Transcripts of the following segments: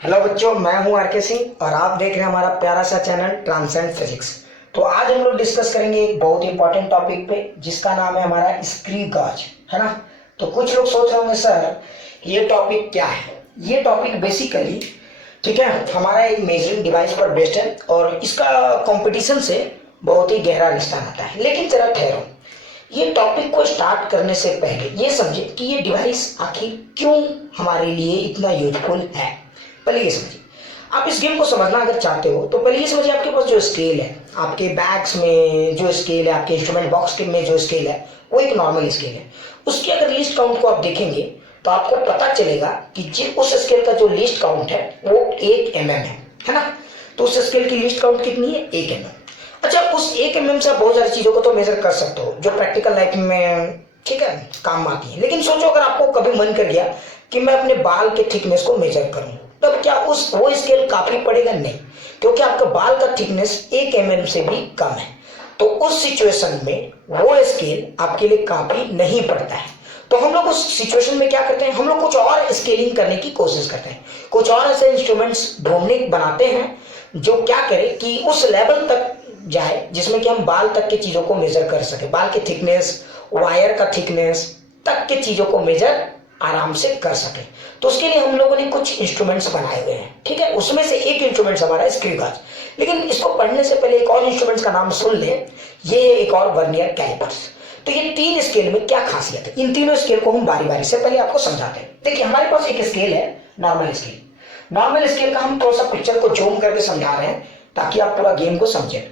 Hello बच्चों, मैं हूं आरके सिंह और आप देख रहे हैं हमारा प्यारा सा चैनल ट्रांसेंड फिजिक्स। तो आज हम लोग डिस्कस करेंगे एक बहुत इंपॉर्टेंट टॉपिक पे जिसका नाम है हमारा स्क्रू गाज, है ना। तो कुछ लोग सोच रहे होंगे सर ये टॉपिक क्या है। ये टॉपिक बेसिकली ठीक है हमारा एक मेजरिंग डिवाइस पर बेस्ड है और इसका कंपटीशन से बहुत ही गहरा रिश्ता नाता है। लेकिन जरा ठहरो, ये टॉपिक को स्टार्ट करने से पहले ये समझे कि ये डिवाइस आखिर क्यों हमारे लिए इतना यूजफुल है। पहले ये समझिए, आप इस गेम को समझना अगर चाहते हो तो पहले ये समझिए आपके पास जो स्केल है, आपके बैग्स में जो स्केल है, आपके इंस्ट्रूमेंट बॉक्स में जो स्केल है वो एक नॉर्मल स्केल है। उसकी अगर लिस्ट काउंट को आप देखेंगे तो आपको पता चलेगा कि उस स्केल का जो लिस्ट काउंट है वो 1 mm है ना। तो उस स्केल की लिस्ट काउंट कितनी है? 1 mm। अच्छा, उस 1 mm से आप बहुत सारी चीजों को तो मेजर कर सकते हो जो प्रैक्टिकल लाइफ में ठीक है काम आती है। लेकिन सोचो अगर आपको कभी मन कर गया कि मैं अपने बाल के थिकनेस को मेजर करूं, तब क्या वो स्केल काफी पड़ेगा? नहीं, क्योंकि आपका बाल का थिकनेस 1 mm से भी कम है। तो उस सिचुएशन में वो स्केल आपके लिए काफी नहीं पड़ता है। तो हम लोग उस सिचुएशन में क्या करते हैं, हम लोग कुछ और स्केलिंग करने की कोशिश करते हैं, कुछ और ऐसे इंस्ट्रूमेंट्स ढूंढने बनाते हैं जो क्या करे कि उस लेवल तक जाए जिसमें कि हम बाल तक की चीजों को मेजर कर सके। बाल की थिकनेस, वायर का थिकनेस तक की चीजों को मेजर आराम से कर सके। तो उसके लिए हम लोगों ने कुछ इंस्ट्रूमेंट्स बनाए हुए हैं, ठीक है। उसमें से एक इंस्ट्रूमेंट हमारा स्क्रू गाज। लेकिन इसको पढ़ने से पहले एक और इंस्ट्रूमेंट्स का नाम सुन ले, ये एक और वर्नियर कैलिपर्स। तो ये 3 स्केल में क्या खासियत है, इन तीनों स्केल को हम बारी बारी से पहले आपको समझाते हैं। देखिए हमारे पास एक स्केल है नॉर्मल स्केल। नॉर्मल स्केल का हम थोड़ा सा पिक्चर को जूम करके समझा रहे हैं ताकि आप पूरा गेम को समझें।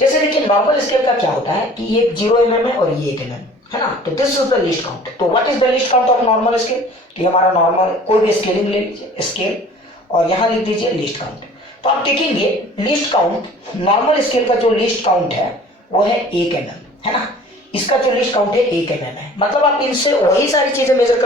जैसे देखिए नॉर्मल स्केल का क्या होता है कि ये 0 mm है और ये 1 mm है ना। तो this is the least count. तो what is the least count of normal scale? तो हमारा नॉर्मल कोई भी स्केलिंग ले लीजिए स्केल और यहाँ लिख दीजिए लिस्ट काउंट। तो आप देखेंगे लिस्ट काउंट, नॉर्मल स्केल का जो लिस्ट काउंट है वो है 1 mm है ना। इसका जो लिस्ट काउंट है 1 mm है। मतलब आप इनसे वही सारी चीजें मेजर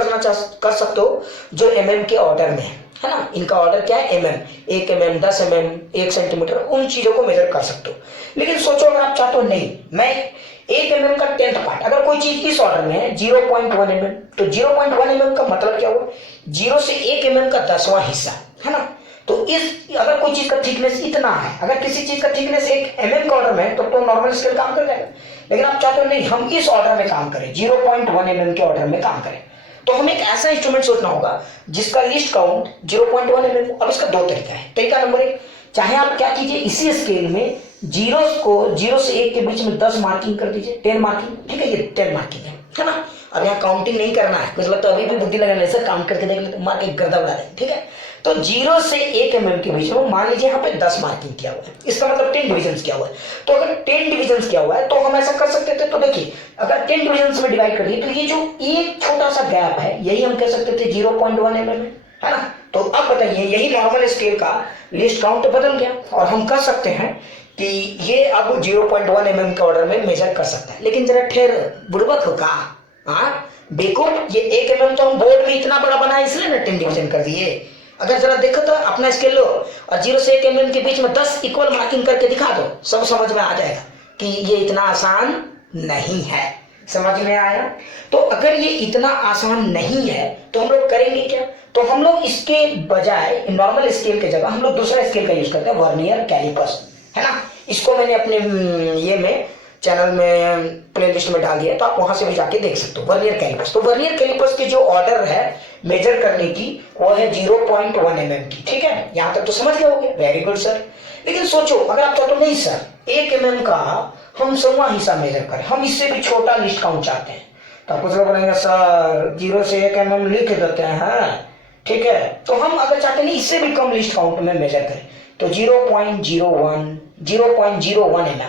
कर सकते हो जो mm के ऑर्डर में है ना। इनका ऑर्डर क्या है? mm, 1 mm, 10 mm, 1 सेंटीमीटर, उन चीजों को मेजर कर सकते हो। लेकिन सोचो अगर आप चाहते हो नहीं, मैं 1 mm का 10th पार्ट, अगर कोई चीज इस ऑर्डर में है 0.1 mm, तो 0.1 mm का मतलब क्या हुआ? 0 से 1 mm का 10वां हिस्सा है ना। तो इस अगर कोई चीज का थिकनेस इतना है, अगर किसी चीज का थिकनेस 1 mm का ऑर्डर में है तो नॉर्मल स्केल काम कर जाएगा। लेकिन आप चाहते हो नहीं, हम इस ऑर्डर में काम करें, 0.1 mm के ऑर्डर में काम करें, तो हमें एक ऐसा इंस्ट्रूमेंट सोचना होगा जिसका लिस्ट काउंट 0.1 mm। अब इसका 2 तरीका है। तरीका नंबर 1, चाहे आप क्या कीजिए, इसी स्केल में जीरोस को 0 से 1 के बीच में 10 मार्किंग कर दीजिए, 10 मार्किंग, ठीक है। ये 10 मार्किंग है ना। अब यहाँ काउंटिंग नहीं करना है, कुछ लगता है अभी भी बुद्धि लगाने से काउंट करके देख लेते, मार्क एक गर्दा उड़ा दें, ठीक है। तो 0 से 1 mm के बीच में मान लीजिए यहाँ पे 10 मार्किंग किया हुआ है, इसका मतलब 10 डिविजन किया हुआ है। तो अगर 10 डिविजन किया हुआ है तो हम ऐसा कर सकते थे। तो देखिए अगर 10 डिविजन में डिवाइड कर दिए तो ये जो एक छोटा सा गैप है यही हम कह सकते थे 0.1 mm है ना। तो अब बताइए यही नॉर्मल स्केल का लिस्ट काउंट बदल गया और हम कह सकते हैं कि ये अब 0.1 mm के ऑर्डर में मेजर कर सकता है। लेकिन जरा ठहर बुड़बक होगा, हाँ देखो ये 1 mm तो हम बोर्ड में इतना बड़ा बना है इसलिए ना 10 डिवीजन कर दिए। अगर जरा देखो तो अपना स्केल लो और 0 से 1 mm के बीच में 10 इक्वल मार्किंग करके दिखा दो, सब समझ में आ जाएगा कि ये इतना आसान नहीं है। समझ में आया? तो अगर ये इतना आसान नहीं है तो हम लोग करेंगे क्या? तो हम लोग इसके बजाय नॉर्मल स्केल के जगह हम लोग दूसरा स्केल का यूज करते हैं, वर्नियर कैलिपर्स है ना। इसको मैंने अपने ये में चैनल में प्लेलिस्ट में डाल दिया, तो आप वहां से भी जाके देख सकते हो वर्नियर कैलिपर्स। तो वर्नियर कैलिपर्स की जो ऑर्डर है मेजर करने की वो है 0.1 mm की, ठीक है। यहां तक तो समझ गए होंगे, वेरी गुड सर। लेकिन सोचो अगर आप चाहते हो नहीं सर 1 mm का हम 100वां हिस्सा मेजर करें, हम इससे भी छोटा लिस्ट काउंट चाहते हैं, तो कुछ लोग बोलेंगे सर 0 से 1 mm लिख देते हैं, ठीक है। तो हम अगर चाहते हैं इससे भी कम लिस्ट काउंट में मेजर करें तो 0.01 mm।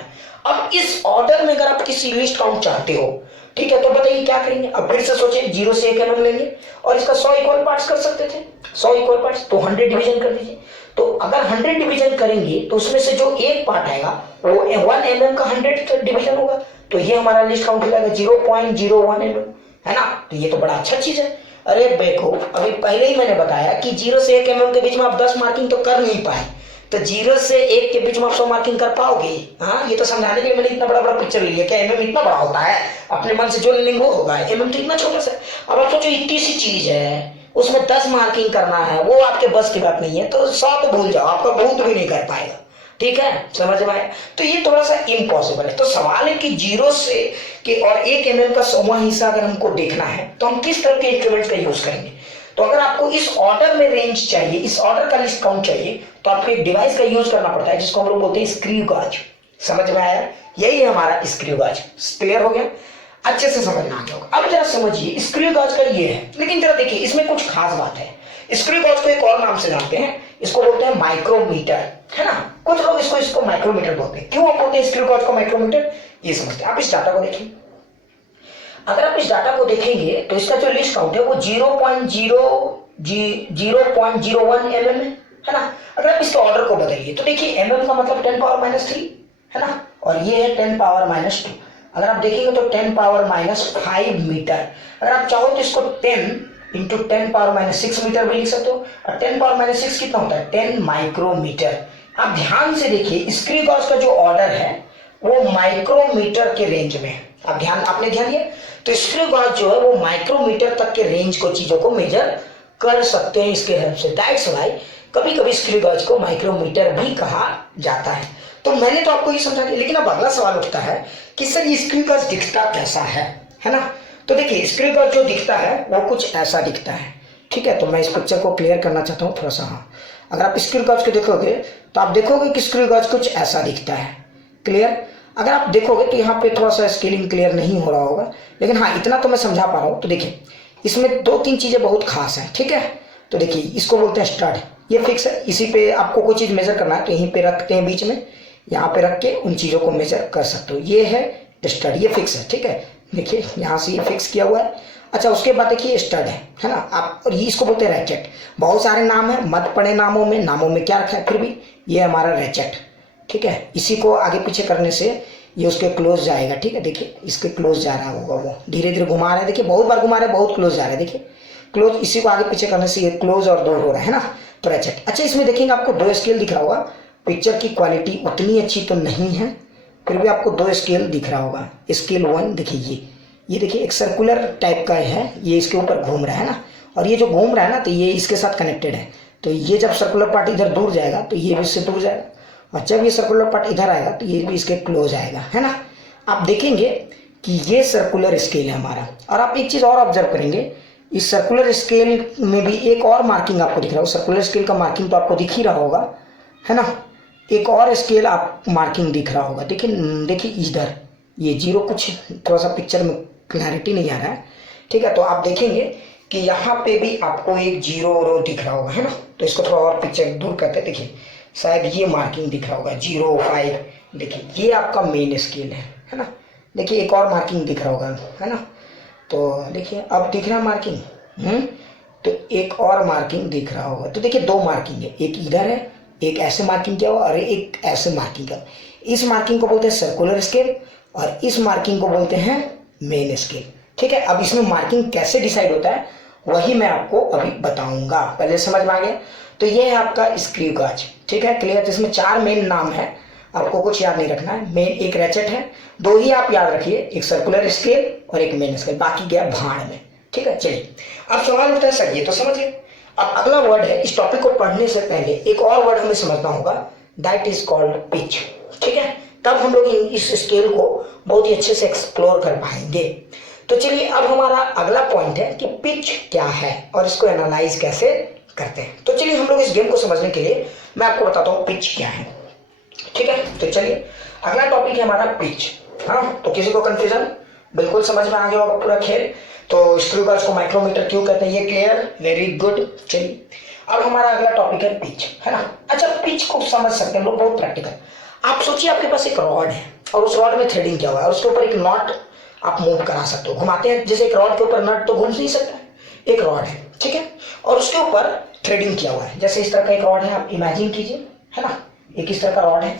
अब इस ऑर्डर में अगर आप किसी लिस्ट काउंट चाहते हो, ठीक है, तो बताइए क्या करेंगे। अब फिर से सोचिए 0 से 1 mm लेंगे और इसका 100 इक्वल पार्ट्स कर सकते थे, 100 इक्वल पार्ट्स, तो 100 डिवीजन कर दीजिए। तो अगर 100 डिवीजन करेंगे तो उसमें से जो एक पार्ट आएगा वो 1 mm का 100 डिवीजन होगा, तो ये हमारा लिस्ट काउंट हो जाएगा 0.01 mm है ना। तो ये तो बड़ा अच्छा चीज है। अरे देखो अभी पहले ही मैंने बताया कि 0 से 1 mm के बीच में आप 10 मार्किंग तो कर नहीं पाए, तो 0 से 1 के बीच में आप 100 मार्किंग कर पाओगे? हाँ, ये तो समझाने के लिए मैंने इतना बड़ा बड़ा पिक्चर ले लिया। क्या mm इतना बड़ा होता है? अपने मन से जो लेंगे वो होगा, mm तो इतना छोटा सा। अब आप सोचो इतनी सी चीज है उसमें 10 मार्किंग करना है, वो आपके बस की बात नहीं है, तो 100 तो भूल जाओ, आपका भूत भी नहीं कर पाएगा। ठीक है, समझ में आया? तो ये थोड़ा सा इम्पॉसिबल है। तो सवाल है कि 0 से के और 1 mm का 100वां हिस्सा अगर हमको देखना है तो हम किस तरह के इंस्ट्रूमेंट का यूज करेंगे। तो अगर आपको इस ऑर्डर में रेंज चाहिए, इस ऑर्डर का लिस्ट काउंट चाहिए, तो आपको एक डिवाइस का यूज करना पड़ता है जिसको हम लोग बोलते हैं स्क्रू गाज। समझ में आया? यही है हमारा स्क्रू गाज। क्लियर हो गया? अच्छे से समझना आ गया होगा। अब जरा समझिए, स्क्रू गाज का ये है, लेकिन जरा देखिए इसमें कुछ खास बात है। स्क्रू गाज को एक और नाम से जानते हैं, इसको बोलते हैं माइक्रोमीटर, है ना। कुछ लोग इसको माइक्रोमीटर बोलते हैं। क्यों आप बोलते हैं स्क्रू गाज को माइक्रोमीटर, ये समझते हैं। आप इस डाटा को देखिए, अगर आप इस डाटा को देखेंगे तो इसका जो लिस्ट काउंट है वो 0.01 mm है ना। अगर आप इसके ऑर्डर को बदलिए तो देखिए mm का मतलब 10⁻³ है ना, और ये है 10⁻²। अगर आप देखेंगे तो 10⁻5 मीटर। अगर आप चाहो तो इसको 10 इंटू 10⁻6 मीटर भी लिख सकते हो, और 10⁻6 कितना होता है, 10 माइक्रोमीटर। आप ध्यान से देखिए, स्क्रू गाज का जो ऑर्डर है वो माइक्रोमीटर के रेंज में है। आपने ध्यान दिया? तो स्क्रू गाज जो है वो माइक्रोमीटर तक के रेंज को, चीजों को मेजर कर सकते हैं इसके हेल्प से। दैट्स व्हाई कभी कभी स्क्रू गाज को माइक्रोमीटर भी कहा जाता है। तो मैंने तो आपको ये समझा दिया, लेकिन अब अगला सवाल उठता है कि सर ये स्क्रू गाज दिखता कैसा है ना। तो देखिए स्क्रू गाज जो दिखता है वो कुछ ऐसा दिखता है। ठीक है, तो मैं इस पिक्चर को क्लियर करना चाहता हूँ थोड़ा सा। हाँ, अगर आप स्क्रू गाज को देखोगे तो आप देखोगे कि स्क्रू गाज कुछ ऐसा दिखता है। क्लियर? अगर आप देखोगे तो यहाँ पे थोड़ा सा स्केलिंग क्लियर नहीं हो रहा होगा, लेकिन हाँ इतना तो मैं समझा पा रहा हूँ। तो देखिए इसमें 2-3 चीजें बहुत खास हैं। ठीक है, तो देखिए इसको बोलते हैं स्टड, ये फिक्स है, इसी पे आपको कोई चीज मेजर करना है तो यहीं पे रखते हैं बीच में, यहाँ पे रख के उन चीजों को मेजर कर सकते हो। ये है स्टड, ये फिक्स है। ठीक है, देखिए यहाँ से ये फिक्स किया हुआ है। अच्छा, उसके बाद देखिए स्टड है ना आप, और ये इसको बोलते हैं रैचेट। बहुत सारे नाम है, मत पड़े नामों में क्या रखा है, फिर भी ये हमारा रैचेट। ठीक है, इसी को आगे पीछे करने से ये उसके क्लोज जाएगा। ठीक है, देखिए इसके क्लोज जा रहा होगा, वो धीरे धीरे घुमा रहा है, देखिए बहुत बार घुमा रहा है, बहुत क्लोज जा रहा है। देखिए क्लोज, इसी को आगे पीछे करने से ये क्लोज और दूर हो रहा है ना, तो रैचेट। अच्छा, इसमें देखेंगे आपको 2 स्केल दिख रहा होगा। पिक्चर की क्वालिटी उतनी अच्छी तो नहीं है, फिर भी आपको 2 स्केल दिख रहा होगा। स्केल 1 देखिए, ये देखिए एक सर्कुलर टाइप का है, ये इसके ऊपर घूम रहा है ना, और ये जो घूम रहा है ना तो ये इसके साथ कनेक्टेड है। तो ये जब सर्कुलर पार्ट इधर दूर जाएगा तो ये भी इससे दूर जाएगा, और जब ये सर्कुलर पार्ट इधर आएगा तो ये भी इसके क्लोज आएगा, है ना। आप देखेंगे कि ये सर्कुलर स्केल है हमारा। और आप एक चीज़ और ऑब्जर्व करेंगे, इस सर्कुलर स्केल में भी एक और मार्किंग आपको दिख रहा होगा। सर्कुलर स्केल का मार्किंग तो आपको दिख ही रहा होगा, है ना। एक और स्केल आप मार्किंग दिख रहा होगा, देखिए इधर ये 0, कुछ थोड़ा सा पिक्चर में क्लैरिटी नहीं आ रहा है। ठीक है, तो आप देखेंगे कि यहाँ पे भी आपको एक 0 दिख रहा होगा, है ना। तो इसको थोड़ा और पिक्चर दूर करते हैं, देखिए शायद ये मार्किंग दिख रहा होगा 0, 5। देखिए ये आपका मेन स्केल है ना। देखिए एक और मार्किंग दिख रहा होगा, है ना। तो देखिए अब दिख रहा है मार्किंग, तो एक और मार्किंग दिख रहा होगा। तो देखिए 2 मार्किंग है, एक इधर है, एक ऐसे मार्किंग किया हुआ और एक ऐसे मार्किंग का। इस मार्किंग को बोलते हैं सर्कुलर स्केल और इस मार्किंग को बोलते हैं मेन स्केल। ठीक है, अब इसमें मार्किंग कैसे डिसाइड होता है वही मैं आपको अभी बताऊंगा, पहले समझ में आ गया। तो ये है आपका स्क्रू गाज। ठीक है, क्लियर। इसमें 4 मेन नाम है, आपको कुछ याद नहीं रखना है। मेन एक रैचेट है, 2 ही आप याद रखिए, एक सर्कुलर स्केल और एक मेन स्केल, बाकी गया भाड़ में। ठीक है, चलिए अब सवाल उठता है सर ये तो समझिए, अब अगला वर्ड है, इस टॉपिक को पढ़ने से पहले एक और वर्ड हमें समझना होगा, दैट इज कॉल्ड पिच। ठीक है, तब हम लोग इस स्केल को बहुत ही अच्छे से एक्सप्लोर कर पाएंगे। तो चलिए अब हमारा अगला पॉइंट है कि पिच क्या है और इसको एनालाइज कैसे करते हैं। तो चलिए हम लोग इस गेम को समझने के लिए मैं आपको बताता हूँ पिच क्या है। ठीक है, तो चलिए अगला टॉपिक है हमारा पिच। हाँ, तो किसी को कंफ्यूजन, बिल्कुल समझ में आ गया होगा पूरा खेल। तो स्क्रू गाज को माइक्रोमीटर क्यों कहते हैं, ये क्लियर, वेरी गुड। चलिए अब हमारा अगला टॉपिक है पिच, है ना। अच्छा, पिच को समझ सकते हैं लोग, बहुत प्रैक्टिकल। आप सोचिए आपके पास एक रॉड है और उस रॉड में थ्रेडिंग किया हुआ है और उसके ऊपर एक नॉट आप मूव करा सकते हो, घुमाते हैं। जैसे एक रॉड के ऊपर नट तो घूम नहीं सकता, एक रॉड है, ठीक है, और उसके ऊपर थ्रेडिंग किया हुआ है। जैसे इस तरह का एक रॉड है, आप इमेजिन कीजिए, है ना, एक इस तरह का रॉड है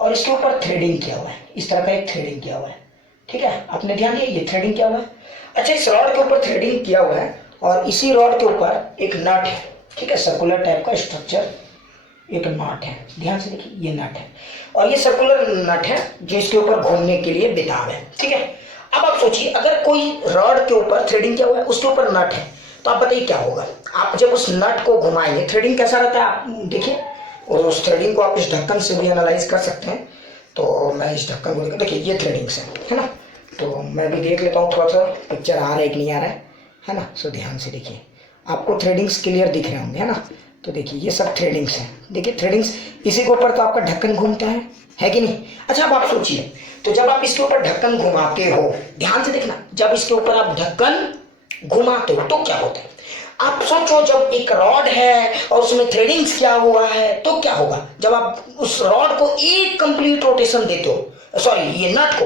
और इसके ऊपर थ्रेडिंग किया हुआ है, इस तरह का एक थ्रेडिंग किया हुआ है। ठीक है, आपने ध्यान दिया, ये थ्रेडिंग किया हुआ है। अच्छा, इस रॉड के ऊपर थ्रेडिंग किया हुआ है और इसी रॉड के ऊपर एक नट है, ठीक है, सर्कुलर टाइप का स्ट्रक्चर, एक नट है, ध्यान से देखिए, ये नट है और ये सर्कुलर नट है जो इसके ऊपर घूमने के लिए बेताब है। ठीक है, अब आप सोचिए अगर कोई रॉड के ऊपर थ्रेडिंग किया हुआ है, उसके ऊपर नट है, तो आप बताइए क्या होगा। आप जब उस नट को घुमाएंगे, थ्रेडिंग कैसा रहता है आप देखिए, और उस थ्रेडिंग को आप इस ढक्कन से भी एनालाइज कर सकते हैं। तो मैं इस ढक्कन को देखिए, ये थ्रेडिंग्स है ना। तो मैं भी देख लेता हूँ थोड़ा सा पिक्चर आ रहा है कि नहीं आ रहा है ना। सो ध्यान से देखिए, आपको थ्रेडिंग्स क्लियर दिख रहे होंगे है ना। तो देखिए ये सब थ्रेडिंग्स हैं, देखिए थ्रेडिंग्स, इसी के ऊपर तो आपका ढक्कन घूमता है कि नहीं। अच्छा अब आप सोचिए, तो जब आप इसके ऊपर ढक्कन घुमाते हो, ध्यान से देखना, जब इसके ऊपर आप ढक्कन घुमाते हो तो क्या होता है। आप सोचो, जब एक रॉड है और उसमें थ्रेडिंग्स क्या हुआ है तो क्या होगा। जब आप उस रॉड को एक कंप्लीट रोटेशन देते हो, सॉरी ये नट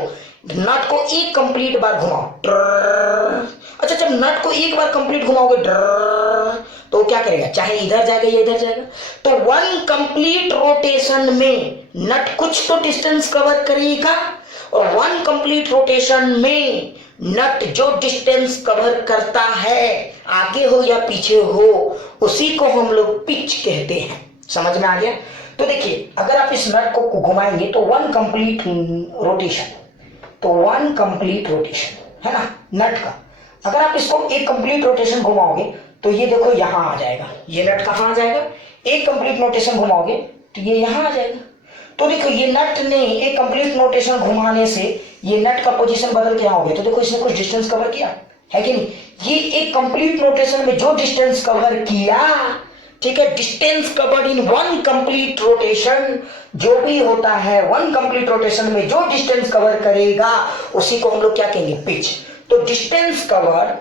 को एक कंप्लीट बार घुमाओ, अच्छा जब नट को एक बार कंप्लीट घुमाओगे तो क्या करेगा, चाहे इधर जाएगा या इधर जाएगा। तो वन कंप्लीट रोटेशन में नट कुछ तो डिस्टेंस कवर करेगा, और वन कंप्लीट रोटेशन में नट जो डिस्टेंस कवर करता है, आगे हो या पीछे हो, उसी को हम लोग पिच कहते हैं। समझ में आ गया। तो देखिए अगर आप इस नट को घुमाएंगे तो वन कंप्लीट रोटेशन, तो वन कंप्लीट रोटेशन है ना नट का। अगर आप इसको एक कंप्लीट रोटेशन घुमाओगे तो ये देखो यहां आ जाएगा, ये नट कहां आ जाएगा, एक कंप्लीट रोटेशन घुमाओगे तो ये यहां आ जाएगा। तो देखो ये नट ने एक कंप्लीट रोटेशन घुमाने से ये नट का पोजीशन बदल के यहाँ हो गया। तो देखो इसने कुछ डिस्टेंस कवर किया है कि नहीं। ये एक कंप्लीट रोटेशन में जो डिस्टेंस कवर किया, ठीक है, distance covered in one complete rotation, जो भी होता है वन कंप्लीट रोटेशन में जो डिस्टेंस कवर करेगा उसी को हम लोग क्या कहेंगे, पिच। तो distance cover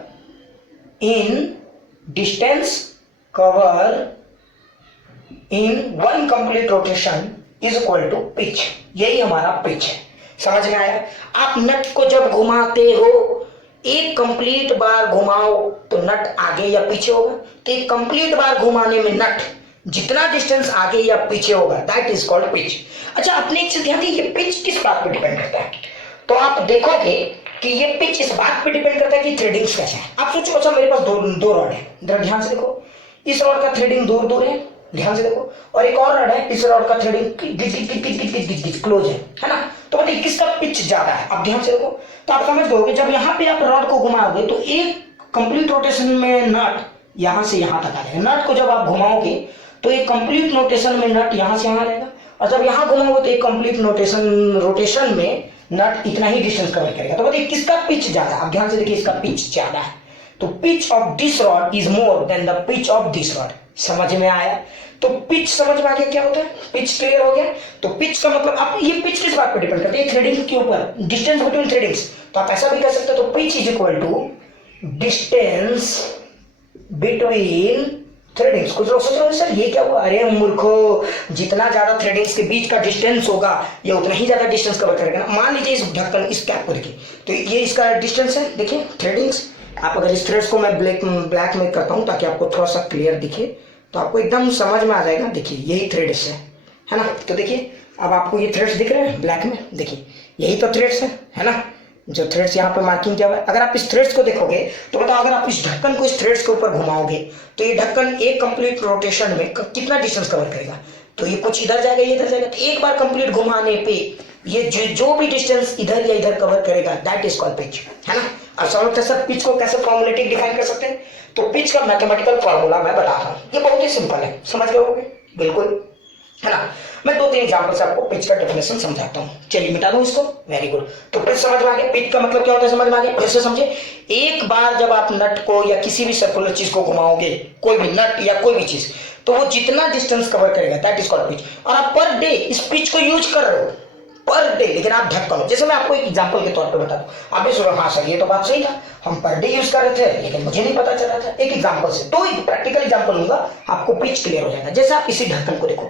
in one complete rotation is equal to pitch. यही हमारा पिच है। समझ में आया। आप नट को जब घुमाते हो, एक कंप्लीट बार घुमाओ तो नट आगे या पीछे होगा। तो एक कंप्लीट बार घुमाने में नट जितना डिस्टेंस आगे या पीछे होगा, दैट इज कॉल्ड पिच। अच्छा अपने एक चीज ध्यान दीजिए, ये पिच किस बात पे डिपेंड करता है। तो आप देखोगे कि ये पिच इस बात पे डिपेंड करता है कि थ्रेडिंग्स कैसा है। आप सोचो, अच्छा मेरे पास दो रॉड है, ध्यान से देखो, इस रॉड का थ्रेडिंग दूर है, ध्यान से देखो, और एक और रॉड है, इस रॉड का थ्रेडिंग क्लोज है ना। तो बताइए किसका पिच ज्यादा है। आप ध्यान से देखो तो आप समझ गए, जब यहाँ पे आप रॉड को घुमाओगे तो एक कंप्लीट रोटेशन में नट यहां से यहां तक आ जाएगा। नट को जब आप घुमाओगे तो एक कंप्लीट रोटेशन में नट यहां से यहां रहेगा, और जब यहां घुमाओगे तो एक कंप्लीट रोटेशन में नट इतना ही डिस्टेंस कवर करेगा। तो बताइए किसका पिच ज्यादा है। आप ध्यान से देखिए, इसका पिच ज्यादा है। तो pitch of this rod is more than the pitch of this rod. समझ में आया। तो पिच समझ में आ गया क्या होता है, पिच क्लियर हो गया। तो पिच का मतलब, आप ये पिच किस बात पर डिपेंड करते हैं, थ्रेडिंग के ऊपर, डिस्टेंस बिटवीन थ्रेडिंग्स। तो आप ऐसा भी कह सकते हो, तो pitch is equal to distance between threadings. कुछ लोग सोच रहे हैं सर ये क्या हुआ, अरे मूर्खो, जितना ज्यादा थ्रेडिंग्स के बीच का डिस्टेंस होगा ये उतना ही ज्यादा डिस्टेंस कवर करेगा ना। मान लीजिए इस ढक्कन, इस कैप को देखिए, तो ये इसका डिस्टेंस है, देखिए थ्रेडिंग्स। आप अगर इस थ्रेड्स को मैं ब्लैक में करता हूं ताकि आपको थोड़ा सा क्लियर दिखे, तो आपको एकदम समझ में आ जाएगा। देखिए यही थ्रेड्स है ना। तो देखिए अब आपको ये थ्रेड्स दिख रहे हैं ब्लैक में, देखिए यही तो थ्रेड्स है ना, जो थ्रेड्स यहाँ पे मार्किंग किया हुआ है। अगर आप इस थ्रेड्स को देखोगे तो बताओ, अगर आप इस ढक्कन को इस थ्रेड्स के ऊपर घुमाओगे तो ये ढक्कन एक कंप्लीट रोटेशन में कितना डिस्टेंस कवर करेगा। तो ये कुछ इधर जाएगा, ये इधर जाएगा। तो एक बार कंप्लीट घुमाने पे ये जो भी डिस्टेंस इधर या इधर कवर करेगा, दैट इज कॉल्ड पिच, है ना। अब समझते हैं सर पिच को कैसे फॉर्मुलेटिक डिफाइन कर सकते हैं। तो पिच का मैथमेटिकल फॉर्मूला मैं बता रहा हूँ, ये बहुत ही सिंपल है, समझ गए होंगे बिल्कुल, है ना। मैं 2-3 एग्जांपल से आपको पिच का डेफिनेशन समझाता हूँ। चलिए मिटा दूं इसको, वेरी गुड। तो पिच समझ में आ गया, पिच का मतलब क्या होता है समझ में आ गया। फिर से समझे, एक बार जब आप नट को या किसी भी सर्कुलर चीज को घुमाओगे, कोई भी नट या कोई भी चीज, तो वो जितना डिस्टेंस कवर करेगा, दैट इज कॉल्ड पिच। और आप पर डे इस पिच को यूज कर रहे हो, पर डे, लेकिन आप ढक्कन, जैसे मैं आपको एक एग्जांपल के तौर पे बता दूं, आप भी सुनो, हाँ सर ये तो बात सही था, हम पर डे यूज कर रहे थे लेकिन मुझे नहीं पता चला था। एक एग्जांपल से, 2 प्रैक्टिकल एग्जांपल लूंगा, आपको पिच क्लियर हो जाएगा। जैसे आप इसी ढक्कन को देखो,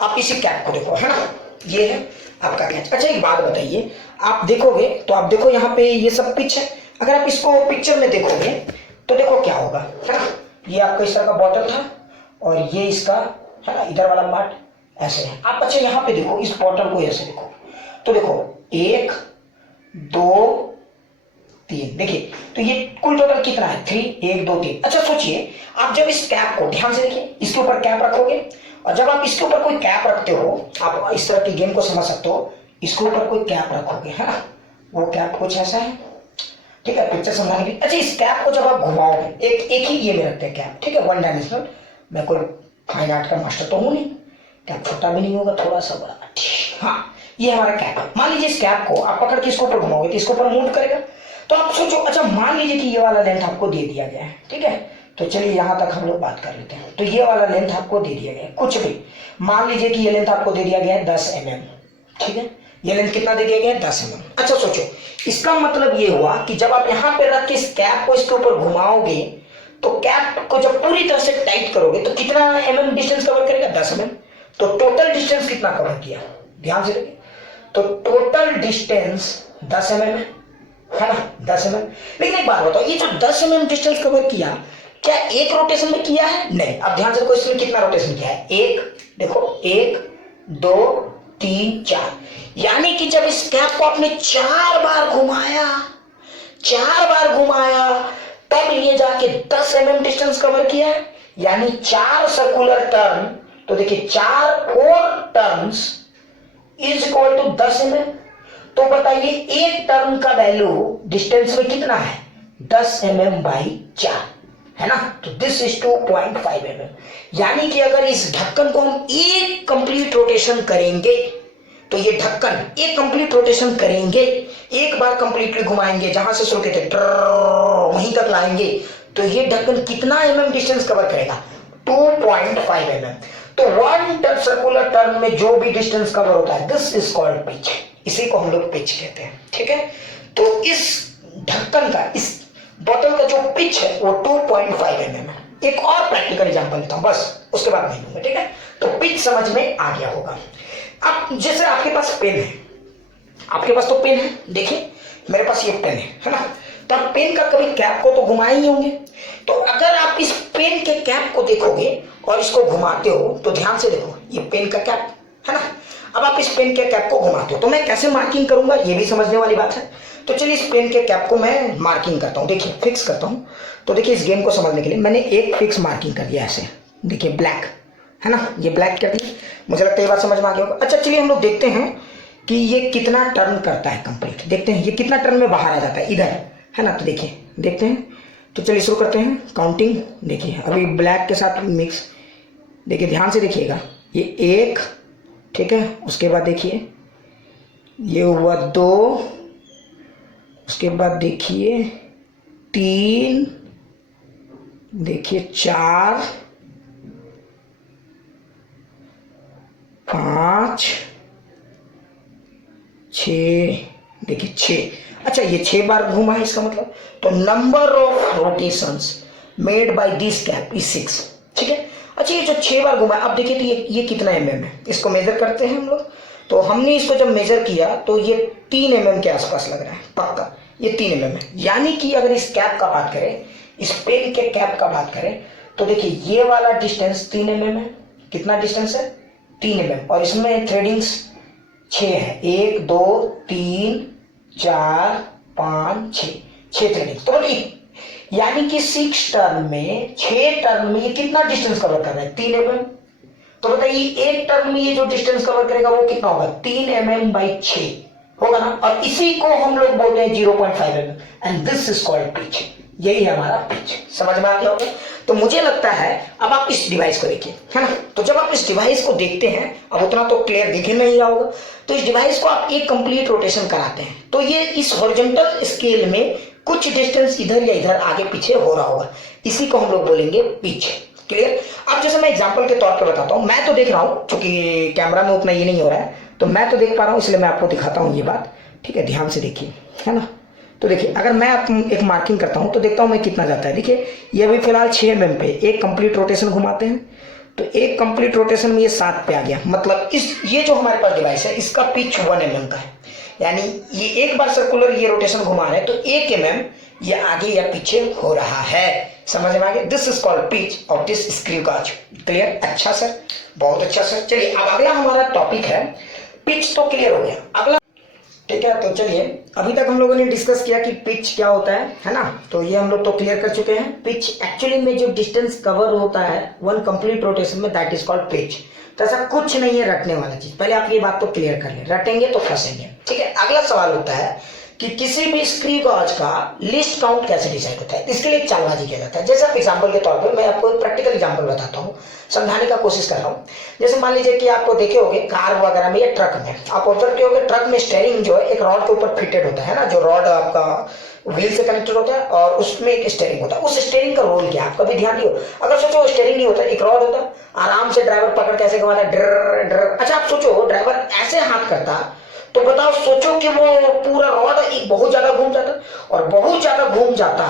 आप इसी कैप को देखो, है ना, ये है आपका कैच। अच्छा एक बात बताइए, आप देखोगे तो आप देखो यहाँ पे ये सब पिच है। अगर आप इसको पिक्चर में देखोगे तो देखो क्या होगा, है ना। ये आपका इस तरह का बॉटल था और ये इसका, है ना, इधर वाला पार्ट ऐसे है। आप अच्छा यहाँ पे देखो, इस बॉटल को ऐसे देखो, तो देखो 1 2 3, देखिए तो ये कुल टोटल कितना है, 3, 1 2 3। अच्छा सोचिए, आप जब इस कैप को, ध्यान से देखिए, इसके ऊपर कैप रखोगे, और जब आप इसके ऊपर कोई कैप रखते हो, आप इस तरह की गेम को समझ सकते हो, इसके ऊपर कोई कैप रखोगे, है ना, वो कैप कुछ ऐसा है। ठीक है, पिक्चर समझाने के लिए। अच्छा, इस कैप को जब आप घुमाओगे, एक ही ये में रखते हैं कैप, ठीक है, वन डायमेंशनल। मैं कोई फाइन आर्ट का मास्टर तो हूँ नहीं, कैप छोटा भी नहीं होगा, थोड़ा सा बड़ा। हाँ, ये हमारा कैप है। मान लीजिए इस कैप को आप पकड़ के इसको ऊपर घुमाओगे तो इसको ऊपर मूव करेगा। तो आप सोचो, अच्छा मान लीजिए कि ये वाला लेंथ आपको दे दिया गया है, ठीक है, तो चलिए यहां तक हम लोग बात कर लेते हैं। तो ये वाला लेंथ आपको दे दिया गया है, कुछ भी मान लीजिए कि ये लेंथ आपको दे दिया गया है 10 mm, ठीक है, ये लेंथ कितना दे दिया गया है 10 mm। अच्छा सोचो, इसका मतलब ये हुआ कि जब आप यहां पे रख के इस कैप को इसके ऊपर घुमाओगे तो कैप को जब पूरी तरह से टाइट करोगे तो कितना mm डिस्टेंस कवर करेगा, 10 mm। तो टोटल डिस्टेंस कितना कवर किया, ध्यान से देखिए, तो टोटल डिस्टेंस 10 mm है ना, 10 mm। लेकिन एक बात बताओ, ये जो 10 mm डिस्टेंस कवर किया, क्या एक रोटेशन में किया है? नहीं। अब ध्यान से देखो, इसमें कितना रोटेशन किया है, एक, देखो 1 2 3 4, यानी कि जब इस कैप को आपने 4 बार घुमाया, 4 बार घुमाया, तब ये जाके 10 mm डिस्टेंस कवर किया है, यानी 4 सर्कुलर टर्न। तो देखिए 4 turns is equal to 10 mm। तो बताइए एक टर्न का वैल्यू डिस्टेंस में कितना है, 10 mm बाई 4, है ना। तो दिस इज 2.5 mm। यानी कि अगर इस ढक्कन को हम एक कंप्लीट रोटेशन करेंगे, तो ये ढक्कन एक कंप्लीट रोटेशन करेंगे, एक बार कंप्लीटली घुमाएंगे, जहां से शुरू करते वहीं तक लाएंगे, तो ये ढक्कन कितना mm डिस्टेंस कवर करेगा, 2.5 mm। तो 1 सर्कुलर टर्न में जो भी डिस्टेंस कवर होता है, दिस इज कॉल्ड पिच, इसी को हम लोग पिच कहते हैं, ठीक है। तो इस ढक्कन का, इस बोतल का जो पिच है वो 2.5 mm है। एक और प्रैक्टिकल एग्जांपल लेता हूं, बस उसके बाद नहीं लूंगा, ठीक है। तो पिच समझ में आ गया होगा। अब जैसे आपके पास पेन है, आपके पास तो पेन है, देखिए मेरे पास ये पेन है ना, तो आप पेन का कभी कैप को तो घुमाए ही होंगे। तो अगर आप इस पेन के कैप को देखोगे और इसको घुमाते हो, तो ध्यान से देखो, ये पेन का कैप है ना। अब आप इस पेन के कैप को घुमाते हो, तो मैं कैसे मार्किंग करूंगा, ये भी समझने वाली बात है। तो चलिए इस पेन के कैप को मैं मार्किंग करता हूँ, देखिए फिक्स करता हूँ। तो देखिए इस गेम को समझने के लिए मैंने एक फिक्स मार्किंग कर दिया, ऐसे देखिए ब्लैक है ना, ये ब्लैक कर दिया। मुझे लगता है ये बात समझ में आ गया होगा। अच्छा चलिए हम लोग देखते हैं कि ये कितना टर्न करता है कंप्लीट, देखते हैं ये कितना टर्न में बाहर आ जाता है इधर, है ना। तो देखिए देखते हैं, तो चलिए शुरू करते हैं काउंटिंग। देखिए अभी ब्लैक के साथ मिक्स, देखिए ध्यान से देखिएगा, ये 1, ठीक है, उसके बाद देखिए ये हुआ 2, उसके बाद देखिए 3, देखिए 4, 5, 6, देखिए 6। अच्छा ये 6 बार घूमा है, इसका मतलब तो number of rotations made by this cap is 6, ठीक है। अच्छा ये जो 6 बार घुमा, अब देखिए तो ये कितना mm है, इसको मेजर करते हैं हम लोग। तो हमने इसको जब मेजर किया तो ये 3 mm के आसपास लग रहा है, पक्का ये 3 mm है। यानी कि अगर इस कैप का बात करें, इस पेन के कैप का बात करें, तो देखिए ये वाला डिस्टेंस 3 mm है। कितना डिस्टेंस है, 3 mm, और इसमें थ्रेडिंग्स 6 है, 1 2 3 4 5 6 थ्रेडिंग्स। तो बोलिए यानी कि 6 टर्न में, 6 टर्न में ये कितना डिस्टेंस कवर कर रहा है, 3 mm। तो बताइए एक टर्न में ये जो डिस्टेंस कवर करेगा वो कितना होगा, 3 mm बाई 6 होगा ना। और इसी को हम लोग बोलते हैं 0.5 mm, and this is called pitch. यही है हमारा पिच, समझ में आ गया होगा। तो मुझे लगता है अब आप इस डिवाइस को देखिए, है ना। तो जब आप इस डिवाइस को देखते हैं, अब उतना तो क्लियर दिख नहीं रहा होगा, तो इस डिवाइस को आप एक कंप्लीट रोटेशन कराते हैं, तो ये इस हॉरिजॉन्टल स्केल में कुछ डिस्टेंस इधर या इधर आगे पीछे हो रहा होगा, इसी को हम लोग बोलेंगे पिच। क्लियर। अब जैसे मैं एग्जांपल के तौर पे बताता हूं, मैं तो देख रहा हूं, क्योंकि कैमरा में उतना ये नहीं हो रहा है, तो मैं तो देख पा रहा हूं, इसलिए मैं आपको दिखाता हूं ये बात, ठीक है। ध्यान से देखिए, है ना। तो देखिए अगर मैं एक मार्किंग करता हूं तो देखता हूं मैं कितना जाता है। देखिए ये अभी फिलहाल 6 mm पे, एक कंप्लीट रोटेशन घुमाते हैं, तो एक कंप्लीट रोटेशन में ये 7 पे आ गया। मतलब ये जो हमारे पास डिवाइस है, इसका पिच 1 mm का है, यानी ये एक बार सर्कुलर ये रोटेशन घुमा रहे हैं, तो 1 mm ये आगे या पीछे हो रहा है, समझ में आ गया। This is called pitch of this screw गाज। क्लियर। अच्छा सर, बहुत अच्छा सर। चलिए अब अगला हमारा टॉपिक है, पिच तो क्लियर हो गया, अगला, ठीक है। तो चलिए अभी तक हम लोगों ने डिस्कस किया कि पिच क्या होता है ना। तो ये हम लोग तो क्लियर कर चुके हैं। पिच एक्चुअली में जो डिस्टेंस कवर होता है 1 कंप्लीट रोटेशन में, दैट इज कॉल्ड पिच। तो ऐसा कुछ नहीं है रटने वाला चीज, पहले आप ये बात तो क्लियर कर ले, रटेंगे तो फंसेंगे, ठीक है। अगला सवाल होता है कि किसी भी स्क्रू गॉज का लिस्ट काउंट कैसे डिसाइड होता है। इसके लिए एक चालबाजी किया जाता है। जैसे आप एग्जांपल के तौर पर मैं आपको एक प्रैक्टिकल एग्जांपल बताता हूँ, समझाने का कोशिश कर रहा हूँ। जैसे मान लीजिए कि आपको देखे होंगे कार वगैरह में या ट्रक में, आप ऑब्जर्व किए होंगे ट्रक में स्टेयरिंग जो है एक रॉड के ऊपर फिटेड होता है ना, जो रॉड आपका व्हील से कनेक्टेड होता है और उसमें एक स्टेयरिंग होता है। उस स्टेयरिंग का रोल क्या है आप कभी ध्यान दियो। अगर सोचो स्टेयरिंग नहीं होता, एक रॉड होता, आराम से ड्राइवर पकड़ कैसे घुमाता है, ड्र ड्र। अच्छा आप सोचो ड्राइवर ऐसे हाथ करता तो बताओ, सोचो कि वो पूरा रॉड बहुत ज्यादा घूम जाता, और बहुत ज्यादा घूम जाता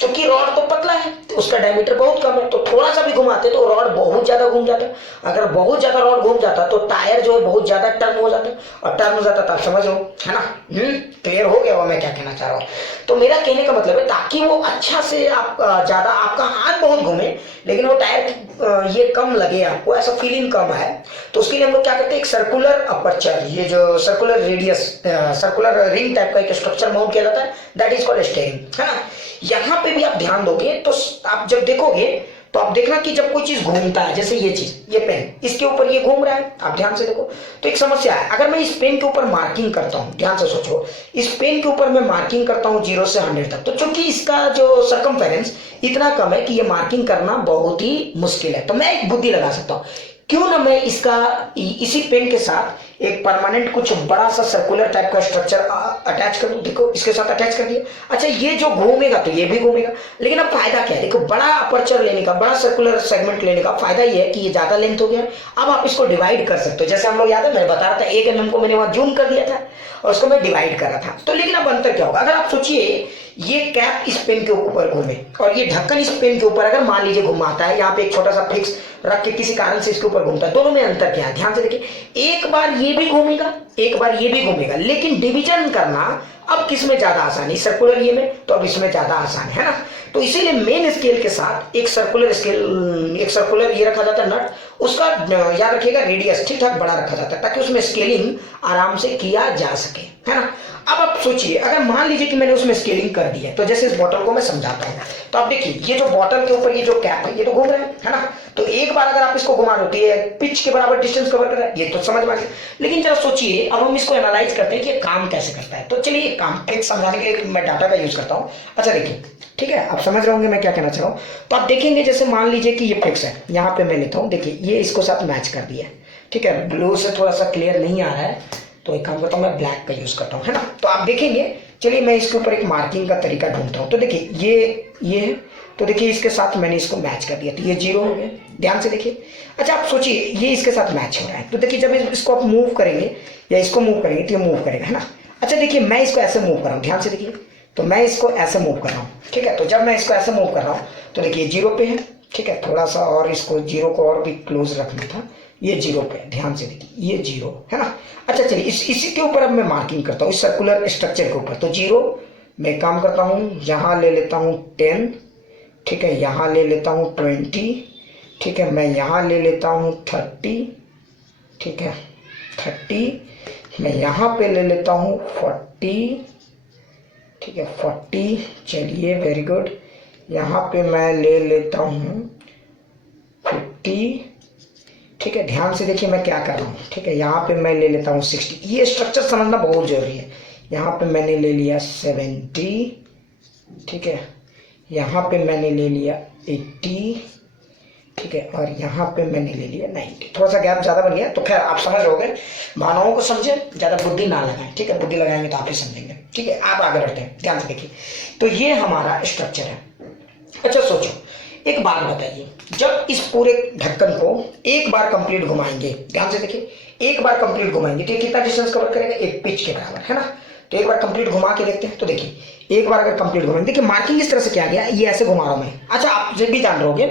क्योंकि रॉड तो पतला है तो उसका डायमीटर बहुत कम है, तो थोड़ा सा भी घुमाते तो रॉड बहुत ज्यादा घूम जाता। अगर बहुत ज्यादा रॉड घूम जाता तो टायर जो है बहुत ज्यादा टर्न हो जाता, और टर्न हो जाता तो आप समझ लो, है ना। क्लियर हो गया वो मैं क्या कहना चाह रहा हूँ। तो मेरा कहने का मतलब है ताकि वो अच्छा से आप ज्यादा आपका हाथ बहुत घूमे लेकिन वो टायर ये कम लगे आपको, ऐसा फीलिंग कम है, तो उसके लिए हम लोग क्या करते हैं, एक सर्कुलर अपर्चर, ये जो circular radius circular ring type का एक स्ट्रक्चर माउंट किया जाता है, दैट इज कॉल्ड स्टेयरिंग, है ना। यहां पे भी आप ध्यान दोगे तो आप जब देखोगे तो आप देखना कि जब कोई चीज घूमता है, जैसे ये चीज, ये पेन इसके ऊपर ये घूम रहा है, आप ध्यान से देखो तो एक समस्या है। अगर मैं इस पेन के ऊपर मार्किंग करता हूं, ध्यान से सोचो, इस पेन के ऊपर मैं मार्किंग करता हूं 0 से 100 तक, तो चूंकि इसका जो सरकमफेरेंस इतना कम है कि ये मार्किंग करना बहुत ही मुश्किल है, तो मैं एक बुद्धि लगा सकता हूं, क्यों ना मैं इसका इसी पेन के साथ एक परमानेंट कुछ बड़ा सा सर्कुलर टाइप का स्ट्रक्चर अटैच कर दूं। देखो इसके साथ अटैच कर दिया। अच्छा ये जो घूमेगा तो ये भी घूमेगा, लेकिन अब फायदा क्या है, देखो बड़ा अपर्चर लेने का, बड़ा सर्कुलर सेगमेंट लेने का फायदा ये है कि ये ज्यादा लेंथ हो गया। अब आप इसको डिवाइड कर सकते हो, जैसे हम लोग याद है मैं बता रहा था 1 mm को मैंने वहां जूम कर दिया था और उसको मैं डिवाइड कर रहा था। तो लेकिन अब अंतर क्या होगा, अगर आप सोचिए ये कैप इस पेन के ऊपर घूमे और ये ढक्कन इस पेन के ऊपर अगर मान लीजिए घुमाता है, यहाँ पे एक छोटा सा फिक्स रख के किसी कारण से इसके ऊपर घूमता है, दोनों में अंतर क्या है ध्यान से देखिए, एक बार ये भी घूमेगा एक बार ये भी घूमेगा, लेकिन डिवीजन करना अब किस में ज्यादा आसान है, सर्कुलर ये में, तो अब इसमें ज्यादा आसान है ना। तो इसीलिए मेन स्केल के साथ एक सर्कुलर स्केल, एक सर्कुलर ये रखा जाता है नट, उसका याद रखिएगा रेडियस ठीक ठाक बड़ा रखा जाता है ताकि उसमें स्केलिंग आराम से किया जा सके, है ना। अब आप सोचिए अगर मान लीजिए कि मैंने उसमें स्केलिंग कर दी है, तो जैसे इस बॉटल को मैं समझाता हूँ, तो आप देखिए ये जो बॉटल के ऊपर ये जो कैप है ये तो घूम रहा है ना, तो एक बार अगर आप इसको घुमा दो तो ये पिच के बराबर डिस्टेंस कवर कर रहा है, ये तो समझ में आ गया। लेकिन जरा सोचिए अब हम इसको एनालाइज करते हैं कि ये काम कैसे करता है। तो चलिए काम एक समझाने के लिए मैं डाटा का यूज करता हूँ। अच्छा देखिए ठीक है, आप समझ रहे होंगे मैं क्या कहना चाह रहा हूँ। तो आप देखेंगे जैसे मान लीजिए कि ये फिक्स है, यहाँ पे मैं लेता हूँ, देखिए ये इसको साथ मैच कर दिया, ठीक है। ब्लू से थोड़ा सा क्लियर नहीं आ रहा है तो एक काम करता हूँ मैं ब्लैक का यूज करता हूँ, है ना। तो आप देखेंगे, चलिए मैं इसके ऊपर एक मार्किंग का तरीका ढूंढता हूँ। तो देखिए ये है, तो देखिए इसके साथ मैंने इसको मैच कर दिया तो ये 0 हो गया, ध्यान से देखिए। अच्छा आप सोचिए ये इसके साथ मैच हो रहा है, तो देखिए जब इसको आप मूव करेंगे या इसको मूव करेंगे तो ये मूव करेगा, है ना। अच्छा देखिए मैं इसको ऐसे मूव कर रहा हूँ, ध्यान से देखिए, तो मैं इसको ऐसे मूव कर रहा हूँ, ठीक है। तो जब मैं इसको ऐसे मूव कर रहा हूँ तो देखिए 0 पे है, ठीक है। थोड़ा सा और इसको 0 को और भी क्लोज रखना था, ये 0 पे, ध्यान से देखिए ये 0 है ना। अच्छा चलिए इसी के ऊपर अब मैं मार्किंग करता हूँ, इस सर्कुलर स्ट्रक्चर के ऊपर। तो 0 मैं काम करता हूँ, यहाँ ले लेता हूँ 10, ठीक है, यहाँ ले लेता हूँ 20, ठीक है, मैं यहाँ ले लेता हूँ 30, ठीक है 30, मैं यहाँ पे ले लेता हूँ 40, ठीक है 40, चलिए वेरी गुड। यहाँ पे मैं ले लेता हूँ 50, ठीक है, ध्यान से देखिए मैं क्या कर रहा हूँ, ठीक है। यहाँ पे मैं ले लेता हूँ 60, ये स्ट्रक्चर समझना बहुत जरूरी है। यहाँ पे मैंने ले लिया 70, ठीक है, यहाँ पे मैंने ले लिया 80, ठीक है, और यहाँ पे मैंने ले लिया 90। थोड़ा सा गैप ज़्यादा बन गया, तो खैर आप समझ रहोगे, मानवों को समझे, ज़्यादा बुद्धि ना लगाएं, ठीक है। बुद्धि लगाएंगे तो आप ही समझेंगे, ठीक है। आप आगे बढ़ते हैं, ध्यान से देखिए। तो ये हमारा स्ट्रक्चर है। अच्छा सोचो एक बात बताइए, जब इस पूरे ढक्कन को एक बार कंप्लीट घुमाएंगे, ध्यान से देखिए, एक बार कंप्लीट घुमाएंगे तो ये कितना डिस्टेंस कवर करेगा, एक पिच के बराबर, है ना। तो एक बार कंप्लीट घुमा के देखते हैं, तो देखिए एक बार अगर कंप्लीट घुमाएंगे, देखिए मार्किंग इस तरह से किया गया, ये ऐसे घुमा रहा हूं मैं। अच्छा आप जब भी जान रहे होगे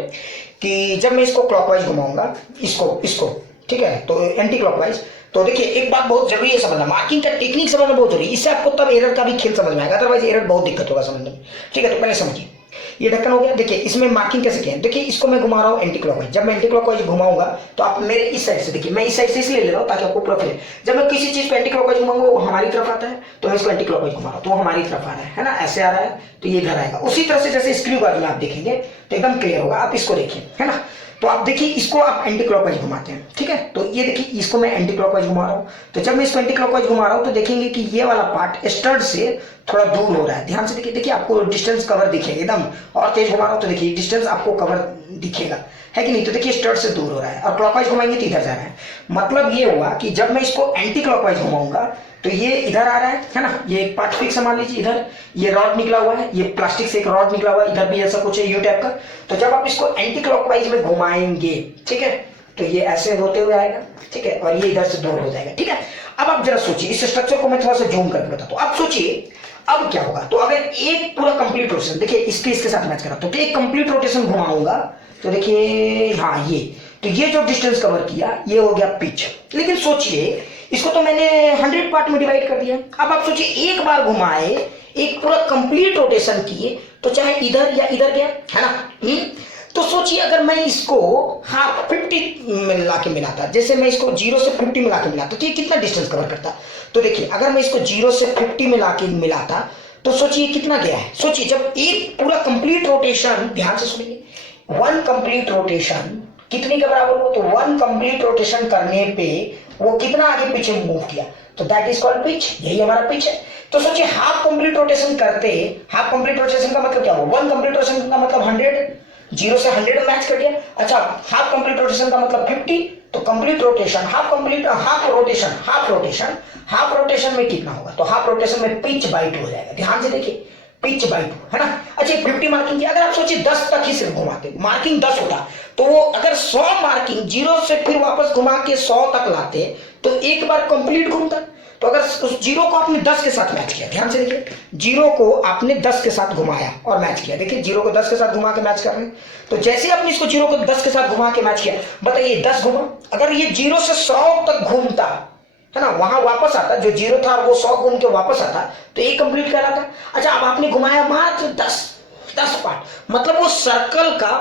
कि जब मैं इसको क्लॉकवाइज घुमाऊंगा, इसको ठीक है, तो एंटी क्लॉकवाइज, तो देखिए एक बात बहुत जरूरी है समझना, मार्किंग का टेक्निक समझना बहुत जरूरी है, इससे आपको तब एरर का भी खेल समझ में आएगा, अदरवाइज एरर बहुत दिक्कत होगा समझने में, ठीक है। तो पहले समझिए ये ढक्कन हो गया, देखिए इसमें मार्किंग कैसे किया है, देखिए इसको मैं घुमा रहा हूँ एंटी क्लॉकवाइज। जब मैं एंटी क्लॉकवाइज घुमाऊंगा तो आप मेरे इस साइड से देखिए, मैं इस साइड से इसलिए ले रहा हूँ ताकि आपको पूरा फील। जब मैं किसी चीज पे एंटी क्लॉकवाइज घुमाऊंगा वो हमारी तरफ आता है, तो मैं इसको एंटी क्लॉकवाइज घुमा रहा हूँ तो वो हमारी तरफ आ रहा है ना, ऐसे आ रहा है तो ये इधर आएगा। उसी तरह से जैसे स्क्रू गार्ड में आप देखेंगे तो एकदम क्लियर होगा, आप इसको देखिए, है ना। तो आप देखिए इसको आप एंटी क्लॉकवाइज घुमाते हैं, ठीक है। तो ये देखिए इसको मैं एंटी क्लॉकवाइज घुमा रहा हूँ, तो जब मैं इसको एंटी क्लॉकवाइज घुमा रहा हूँ तो देखेंगे कि ये वाला पार्ट स्टड से थोड़ा दूर हो रहा है। ध्यान से देखिए, देखिए आपको डिस्टेंस कवर दिखेगा एकदम, और तेज घुमा रहा हूँ तो देखिए डिस्टेंस आपको कवर दिखेगा, है कि नहीं। तो देखिए स्टड से दूर हो रहा है, और क्लॉकवाइज घुमाएंगे तो इधर जा रहा है। मतलब ये हुआ कि जब मैं इसको एंटी क्लॉकवाइज घुमाऊंगा तो ये इधर आ रहा है ना, ये एक पार्ट फिक्स मान लीजिए, इधर ये रॉड निकला हुआ है, ये प्लास्टिक से एक रॉड निकला हुआ है, इधर भी ऐसा कुछ है यू टाइप का। तो जब आप इसको एंटी क्लॉकवाइज में घुमाएंगे, ठीक है, तो ये ऐसे होते हुए आएगा, ठीक है, और ये इधर से दूर हो जाएगा, ठीक है। अब आप जरा सोचिए, इस स्ट्रक्चर को मैं थोड़ा सा जूम करके बताता हूं। आप सोचिए अब क्या होगा। तो अगर एक पूरा कंप्लीट रोटेशन, देखिए इसके साथ मैच करा, तो एक कंप्लीट रोटेशन घुमाऊंगा तो देखिए हाँ ये, तो ये जो डिस्टेंस कवर किया ये हो गया पिच। लेकिन सोचिए इसको तो मैंने 100 पार्ट में डिवाइड कर दिया। अब आप सोचिए एक बार घुमाए, एक पूरा कंप्लीट रोटेशन किए, तो चाहे इधर या इधर गया, है ना। तो सोचिए अगर मैं इसको हाफ 50 मिला के मिलाता, जैसे मैं इसको 0 से 50 मिला के मिलाता, तो ये कितना डिस्टेंस कवर करता। तो देखिए अगर मैं इसको 0 से 50 मिला के मिलाता तो सोचिए कितना गया है। सोचिए जब एक पूरा कंप्लीट रोटेशन, ध्यान से सुनिए, 1 कंप्लीट रोटेशन कितने के बराबर हो, तो 1 कंप्लीट रोटेशन करने पे वो कितना आगे पीछे मूव किया, तो दैट इज कॉल्ड पिच। यही हमारा पिच है। तो सोचिए हाफ कंप्लीट रोटेशन करते, हाफ कंप्लीट रोटेशन का मतलब क्या हुआ, 1 कंप्लीट रोटेशन का मतलब 100, 0 से 100 मैच कर दिया। अच्छा हाफ कंप्लीट रोटेशन का मतलब 50, तो कंप्लीट रोटेशन हाफ रोटेशन में कितना होगा, तो हाफ रोटेशन में पिच बाई 2 हो जाएगा। ध्यान से देखिए पिच बाई 2, है ना। अच्छा 50 मार्किंग की, अगर आप सोचिए 10 तक ही सिर्फ घुमाते, मार्किंग 10 होता, तो वो अगर 100 मार्किंग 0 से फिर वापस घुमा के 100 तक लाते तो एक बार कंप्लीट घूमता। तो अगर उस 0 को आपने 10 के साथ मैच किया, ध्यान से देखिए 0 को आपने 10 के साथ घुमाया और मैच किया, देखिए 0 को 10 के साथ घुमा के मैच कर रहे हैं। तो जैसे आपने इसको 0 को 10 के साथ घुमा के मैच किया, बताइए 10 घुमा, अगर ये 0 से 100 तक घूमता, है ना, वहां वापस आता, जो 0 था वो 100 घूम के वापस आता, तो ये कंप्लीट कहलाता। अच्छा अब आपने घुमाया मात्र 10 पार्ट, मतलब वो सर्कल का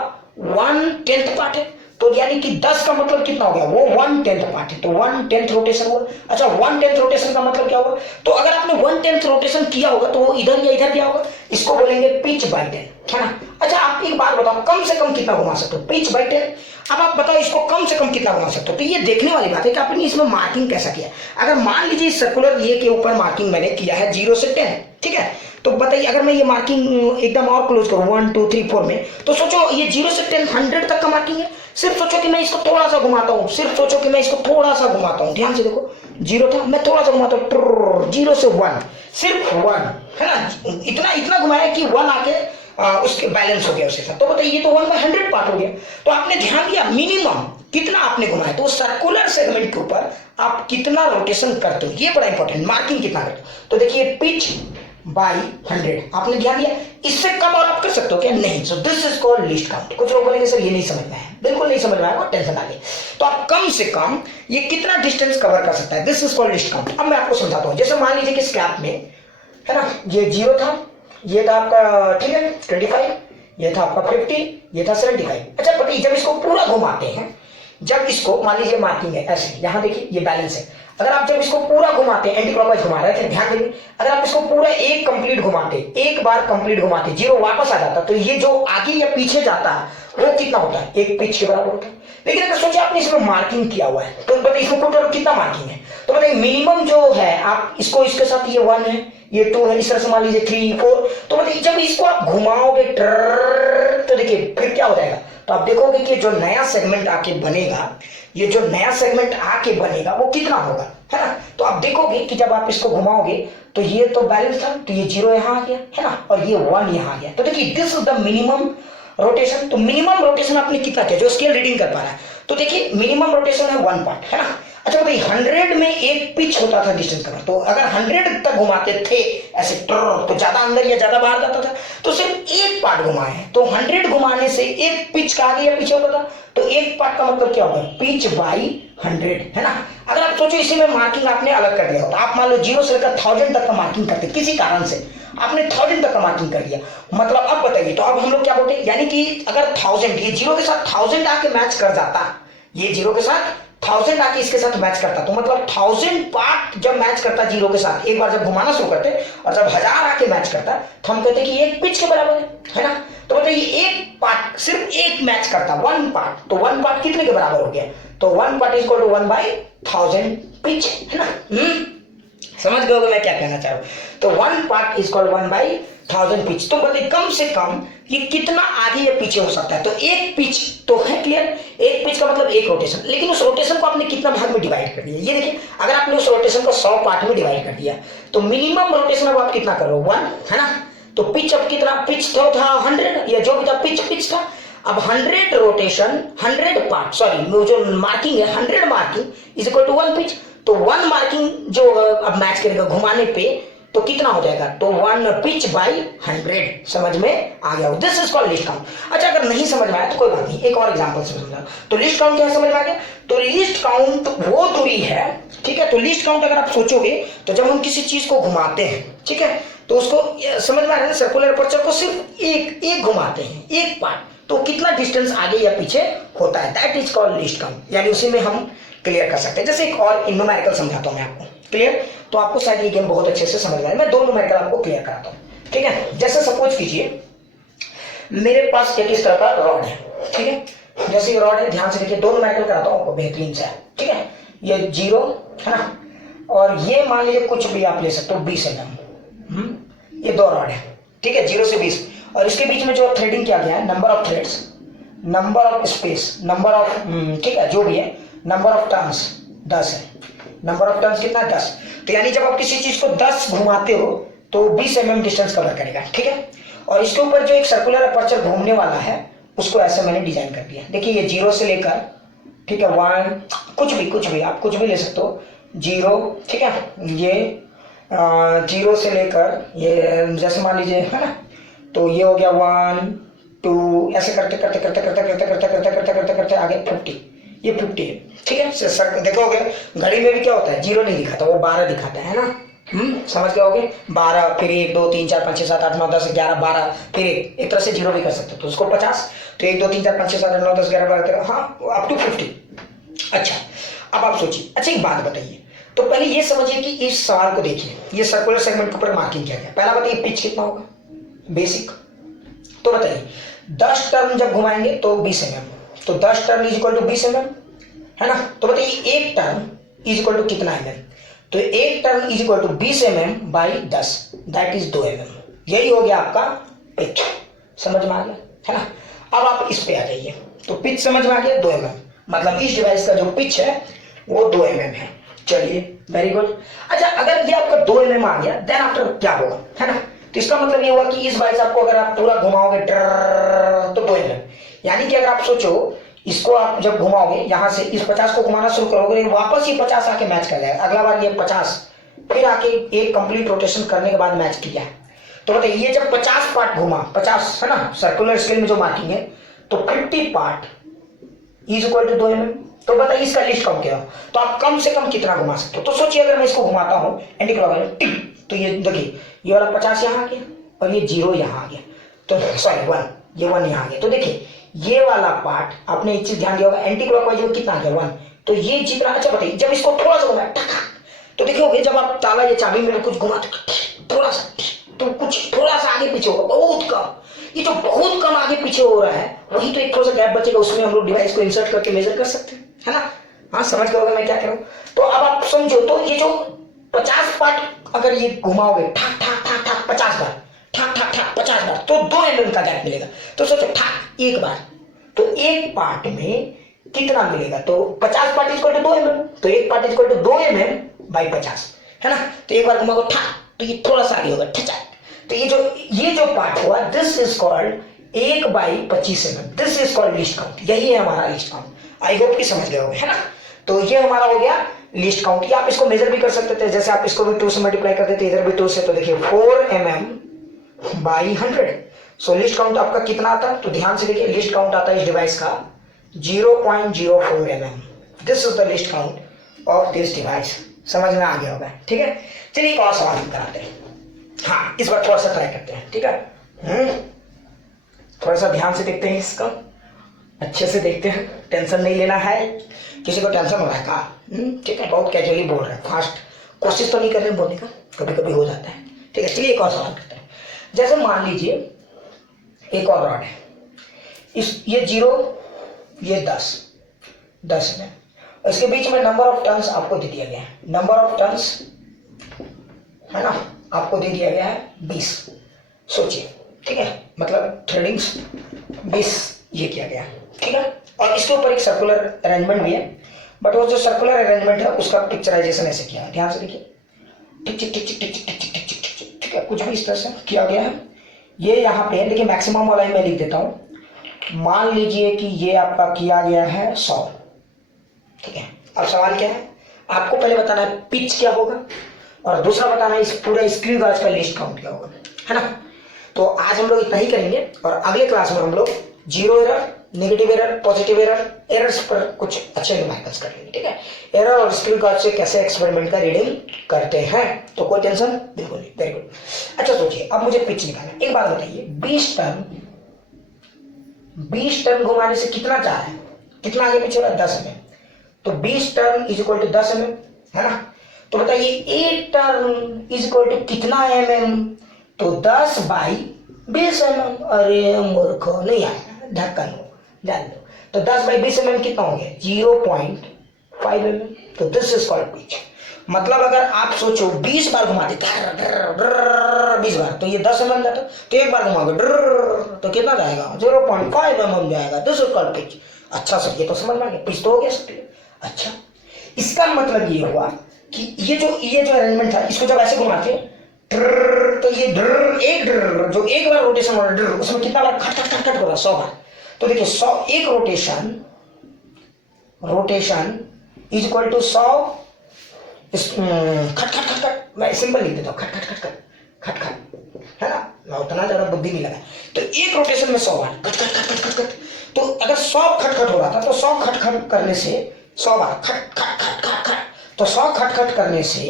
1/10 पार्ट है। तो यानी कि 10 का मतलब कितना हो गया, वो 1/10 पार्ट है, तो 1/10 रोटेशन हुआ। अच्छा 1/10 रोटेशन का मतलब क्या हुआ, तो अगर आपने 1/10 रोटेशन किया होगा तो वो इधर या इधर क्या होगा, इसको बोलेंगे पिच बाई 10, है ना। अच्छा आप एक बात बताओ, कम से कम कितना घुमा सकते हो, पिच बाई 10। अब आप बताओ इसको कम से कम कितना घुमा सकते हो। तो ये देखने वाली बात है कि आपने इसमें मार्किंग कैसा किया। अगर मान लीजिए सर्कुलर ये के ऊपर मार्किंग मैंने किया है 0 से 10, ठीक है, तो बताइए अगर मैं ये मार्किंग एकदम और क्लोज करूं 1 2 3 4 में, तो सोचो ये 0 से 10 100 तक का मार्किंग है। सिर्फ सोचो कि मैं इसको थोड़ा सा घुमाता हूं, सिर्फ सोचो कि मैं इसको थोड़ा सा घुमाता हूं, ध्यान से देखो 0 था, मैं थोड़ा सा घुमाता हूं 0 से 1, सिर्फ 1, है ना, इतना घुमाया कि 1 आके उसके बैलेंस हो गया उसके साथ। तो बताइए तो 1/100 पार्ट हो गया। तो आपने ध्यान दिया मिनिमम कितना आपने घुमाया, तो सर्कुलर सेगमेंट के ऊपर आप कितना रोटेशन करते हो, ये बड़ा इंपॉर्टेंट, मार्किंग कितना करते हो। तो देखिए पिच बाई 100 आपने ध्यान दिया, इससे कम और आप कर सकते हो क्या, नहीं। So this is called least count. कुछ लोग बोलेंगे सर ये नहीं समझ में आया, बिल्कुल नहीं समझ में आया, टेंशन आ गई। तो आप कम से कम ये कितना डिस्टेंस कवर कर सकता है, this is called least count. अब मैं आपको समझाता हूँ। जैसे मान लीजिए कि स्क्रैप में, है ना, ये 0 था, ये था आपका, ठीक है, 25, ये था आपका 50, ये था 75। अच्छा बताइए जब इसको पूरा घुमाते हैं, जब इसको मान लीजिए मार्किंग है ऐसे, यहां देखिए ये बैलेंस है, अगर आप जब इसको पूरा घुमाते हैं, एंटी क्लॉकवाइज घुमा रहे थे, ध्यान देंगे, अगर आप इसको पूरा एक कंप्लीट घुमाते, एक बार कंप्लीट घुमाते, 0 वापस आ जाता, तो ये जो आगे या पीछे जाता वो कितना होता है, एक पिच के बराबर होता है। लेकिन अगर सोचिए आपने इसमें मार्किंग किया हुआ है, तो बताइए इसमें टोटल कितना मार्किंग है, तो बताइए मिनिमम जो है, आप इसको इसके साथ ये 1 है, ये 2 है, इस तरह से मान लीजिए 3 4, तो बताइए जब इसको आप घुमाओगे तो देखिए फिर क्या हो जाएगा, तो आप देखोगे कि जो नया सेगमेंट आके बनेगा, ये जो नया सेगमेंट आके बनेगा वो कितना होगा, है ना। तो आप देखोगे कि जब आप इसको घुमाओगे तो ये तो बैलेंस था, तो ये 0 यहां आ गया, है ना, और ये 1 यहां आ गया। तो देखिए this is the minimum rotation. तो मिनिमम रोटेशन आपने कितना किया, जो स्केल रीडिंग कर पा रहा है, तो देखिए मिनिमम रोटेशन है 1 पार्ट, है ना। अच्छा बताइए 100 में एक पिच होता था डिस्टेंस कवर, तो अगर 100 तक घुमाते थे ऐसे तो ज्यादा अंदर या ज्यादा बाहर जाता था, तो सिर्फ एक पार्ट घुमाए, तो 100 घुमाने से एक पिच का आगे या पीछे होता था, तो एक पार्ट का मतलब क्या होगा, पिच बाई 100, है ना। अगर आप सोचो इसी में मार्किंग आपने अलग कर दिया होता, आप मान लो 0 से लेकर 1000 तक का मार्किंग करते, किसी कारण से आपने 1000 तक का मार्किंग कर दिया, मतलब अब बताइए, तो अब हम लोग क्या बोलते हैं, यानी कि अगर 1000, ये 0 के साथ 1000 आके मैच कर जाता, ये 0 के साथ 1000 आके इसके साथ मैच करता, तो मतलब 1000 पार्ट जब मैच करता जीरो के साथ, एक बार जब घुमाना शुरू करते और जब 1000 आके मैच करता तो हम कहते कि एक पिच के बराबर है ना। तो मतलब ये एक पार्ट सिर्फ एक मैच करता, वन पार्ट, तो वन पार्ट कितने के बराबर हो गया, तो one part is equal to 1/1000 pitch, है ना। समझ गए मैं क्या कहना चाह रहा हूँ। तो one part is equal 1/1000 pitch. तो बताइए कम से कम ये कितना आगे या पीछे हो सकता है, तो एक पिच तो है, क्लियर, एक पिच का मतलब एक रोटेशन, लेकिन उस रोटेशन को आपने कितना भाग में डिवाइड कर दिया, ये देखिए अगर आपने उस रोटेशन को 100 पार्ट में डिवाइड कर दिया तो मिनिमम रोटेशन अब आप कितना कर रहे हो, 1, है ना। तो पिच अब कितना, पिच तो था 100 या जो भी था पिच था, अब 100 रोटेशन 100 पार्ट, सॉरी जो मार्किंग है 100 marking is equal to 1 pitch. तो 1 मार्किंग जो अब मैच करेगा घुमाने पे तो कितना हो जाएगा, तो 1 पिच बाई 100। समझ में आ गया, this is called list count. अच्छा अगर नहीं समझ में आया तो कोई बात नहीं, एक और एग्जांपल से समझा। तो लिस्ट काउंट क्या समझ में आ गया, तो लिस्ट काउंट वो दूरी है, ठीक है। तो लिस्ट काउंट अगर आप सोचोगे तो जब हम किसी चीज को घुमाते हैं, ठीक है, तो उसको समझ में आ रहा है, सर्कुलर अपर्चर को सिर्फ एक घुमाते हैं, एक पार्ट, तो कितना डिस्टेंस आगे या पीछे होता है, that is called list count. यानी उसी में हम क्लियर कर सकते हैं। जैसे एक और न्यूमेरिकल समझाता हूं मैं आपको, क्लियर, तो आपको शायद ये गेम बहुत अच्छे से समझ में आए। मैं 2 न्यूमेरिकल आपको क्लियर कराता हूं, ठीक है। जैसे सपोज कीजिए मेरे पास एक इस तरह का रॉड है, ठीक है। जैसे ये रॉड है, ध्यान से देखिए, 2 न्यूमेरिकल कराता हूं आपको बेहतरीन से, ठीक है। ये 0 है ना, और ये मान लीजिए कुछ भी आप ले सकते हो 20 mm, ये 2 रॉड है, ठीक है, 0 से 20, और इसके बीच में जो थ्रेडिंग किया गया है, number of threads, number of space, number of, ठीक है, जो भी है, नंबर ऑफ टर्न्स 10 है, नंबर ऑफ टर्न्स कितना है 10। तो यानी जब आप किसी चीज को 10 घुमाते हो तो 20 mm डिस्टेंस कवर करेगा, ठीक है। और इसके ऊपर जो एक सर्कुलर अपर्चर घूमने वाला है उसको ऐसे मैंने डिजाइन कर दिया। देखिए ये 0 से लेकर, ठीक है, 1, कुछ भी आप कुछ भी ले सकते हो, 0, ठीक है, ये 0 से लेकर ये जैसे मान लीजिए, है ना, तो ये हो गया 1 2, ऐसे करते करते करते करते करते करते करते करते करते करते आगे 50, ये 50 है, ठीक है। देखोगे घड़ी में भी क्या होता है, 0 नहीं दिखाता, वो 12 दिखाता है ना। समझ गए होगे, 12, फिर 1 2 3 4 5 6 7 8 9 10 11 12, फिर एक तरह से 0 भी कर सकते हो तो उसको 50, तो 1 2 3 4 5 6 7 8 9 10 11 12 13, हाँ अप टू 50। अच्छा अब आप सोचिए, अच्छा एक बात बताइए, तो पहले ये समझिए कि इस सवाल को देखिए, ये सर्कुलर सेगमेंट के ऊपर मार्किंग किया गया। पहला बताइए पिच कितना होगा, बेसिक, तो बताइए 10 टर्न जब घुमाएंगे तो 20 mm, तो 10 turn is equal to 20 mm, है ना। तो बताइए एक टर्न इज इक्वल टू कितना mm, तो एक turn is equal to 20 mm by 10, that is 2 mm। यही हो गया आपका पिच, समझ में आ गया, है ना। अब आप इस पे आ जाइए, तो पिच समझ में आ गया 2 mm, मतलब इस डिवाइस का जो पिच है वो 2 mm है। चलिए वेरी गुड। अच्छा अगर ये आपका 2 mm आ गया, देन आफ्टर क्या होगा, है ना। तो इसका मतलब ये हुआ कि इस डिवाइस आपको अगर आप पूरा घुमाओगे तो 2 mm, यानी कि अगर आप सोचो इसको आप जब घुमाओगे यहां से इस 50 को घुमाना शुरू करोगे, वापस ये 50 आके मैच कर जाएगा, अगला बार ये 50 फिर आके एक कंप्लीट रोटेशन करने के बाद मैच किया। तो बताइए ये जब 50 पार्ट घुमा, 50 है ना, सर्कुलर स्केल में जो मार्किंग है, तो 50 part is equal to 2 mm। तो बताइए इसका लिस्ट काउंट क्या हो, तो आप कम से कम कितना घुमा सकते हो। तो सोचिए अगर मैं इसको घुमाता हूँ एंटी क्लॉकवाइज, तो ये देखिए ये वाला 50 यहाँ आ गया और ये 0 यहाँ आ गया, तो सॉरी 1, ये 1 यहाँ आ गया। तो देखिए ये वाला पार्ट आपने एक चीज ध्यान दिया होगा, एंटी क्लॉकवाइज में कितना आ गया 1, तो ये जितना, अच्छा बताइए जब इसको थोड़ा सा घुमाया तो देखोगे जब आप ताला या चाबी में कुछ घुमाते थोड़ा सा, तो कुछ थोड़ा सा आगे पीछे होगा, बहुत कम। ये जो बहुत कम आगे पीछे हो रहा है वही तो एक थोड़ा सा गैप बचेगा, उसमें हम लोग डिवाइस को इंसर्ट करके मेजर कर सकते हैं, है ना। हाँ समझ गए होगा मैं क्या कह रहा हूँ। तो अब आप समझो, तो ये जो 50 पार्ट अगर ये घुमाओगे ठाक ठाक ठाक ठाक 50 बार, ठाक ठाक ठाक 50 बार, तो 2 mm का गैप मिलेगा। तो सोचो ठाक एक बार, तो एक पार्ट में कितना मिलेगा, तो 50 पार्ट इक्वल टू 2 mm, तो एक part equal to 2 mm by 50, है ना। तो एक बार घुमाओगे ठाक, तो ये थोड़ा सा आगे होगा ठचा, तो ये जो पार्ट हुआ this is called 1/25 mm, this is called list count. यही है हमारा लिस्ट काउंट। आई होप कि समझ गए होगे, है ना। तो ये हमारा हो गया लिस्ट काउंट। या आप इसको मेजर भी कर सकते थे, जैसे आप इसको भी 2 से मल्टीप्लाई कर देते, इधर भी 2 से, तो देखिए 4 mm by 100। So list count आपका कितना आता है, तो ध्यान से देखिए लिस्ट काउंट आता है इस डिवाइस का 0.04 mm। This is the least count of this device. समझ में आ गया होगा, ठीक है। चलिए एक और सवाल हम कराते हैं, हाँ इस बार थोड़ा सा ट्राई करते हैं, ठीक है। थोड़ा सा ध्यान से देखते हैं, इसका अच्छे से देखते हैं। टेंशन नहीं लेना है। किसी को टेंशन हो रहा है का? ठीक है, बहुत कैजुअली बोल रहे हैं, फास्ट कोशिश तो नहीं कर रहे हैं बोलने का, कभी कभी हो जाता है। ठीक है, चलिए एक और सवाल करते हैं। जैसे मान लीजिए एक और रॉड है, ये 0, ये 10 में, इसके बीच में नंबर ऑफ टर्न्स आपको दे दिया गया है, नंबर ऑफ टर्न्स है ना, आपको दे दिया गया है 20। सोचिए, ठीक है, मतलब थ्रेडिंग्स 20 ये किया गया है, ठीक है। और इसके ऊपर एक सर्कुलर अरेंजमेंट भी है, बट वो जो सर्कुलर अरेंजमेंट है उसका पिक्चराइजेशन ऐसे किया है, ध्यान से देखिए, टिक टिक टिक टिक टिक टिक टिक टिक टिक, ठीक है, कुछ भी इस तरह से किया गया है। ये यहाँ पे देखिए मैक्सिमम वाला ही मैं लिख देता हूँ। मान लीजिए कि ये आपका किया गया है 100, ठीक है। अब सवाल क्या है, आपको पहले बताना है पिच क्या होगा, और दूसरा बताना है इस पूरे स्क्रू गाज का लिस्ट काउंट क्या होगा, है ना। तो आज हम लोग इतना ही करेंगे, और अगले क्लास में हम लोग zero error, negative error, positive errors पर कुछ अच्छे न्यूमेरिकल्स कर लेंगे, ठीक है। एरर और स्क्रू गाज से कैसे एक्सपेरिमेंट का रीडिंग करते हैं, तो कोई टेंशन बिल्कुल नहीं, वेरी गुड। अच्छा सोचिए, अब मुझे पिच निकालना। एक बात बताइए, 20 टर्न घुमाने से कितना चाह है, कितना आगे पीछे हो रहा है, 10 mm। तो 20 turn is equal to 10 mm, है ना। तो बताइए 1 टर्न इज इक्वल टू कितना mm, तो 10 बाई 20 mm। अरे मूर्ख, नहीं आया, ढक्कन हो, जान लो। तो 10 बाई 20 mm कितना हो गया, 0.5 mm। तो दिस इज कॉल्ड पिच। मतलब अगर आप सोचो 20 बार घुमा देते 20 बार, तो ये 10 mm जाता, तो एक बार घुमाओगे तो कितना जाएगा, 0.5 mm जाएगा। This is called pitch. अच्छा सर, ये तो समझ में आ गया, पिच तो हो गया सकती है। अच्छा, इसका मतलब ये हुआ कि ये जो अरेंजमेंट था, इसको जब ऐसे घुमाते तो ये एक जो एक बार रोटेशन हो रहा है, उसमें कितना बार खट खट खट खट हो रहा है, 100 बार। तो देखिए 100 एक रोटेशन इज इक्वल टू 100 खट खट खट खट। मैं सिंपल लिख देता हूँ, खट खट खट खट खट खट, है ना, मैं उतना ज्यादा बुद्धि नहीं लगा। तो एक रोटेशन में 100 बार खट खट खट खट खट। तो अगर 100 खट खट हो रहा था, तो 100 खट खट करने से 100 बार खट खट खट खट खट, तो 100 खट खट करने से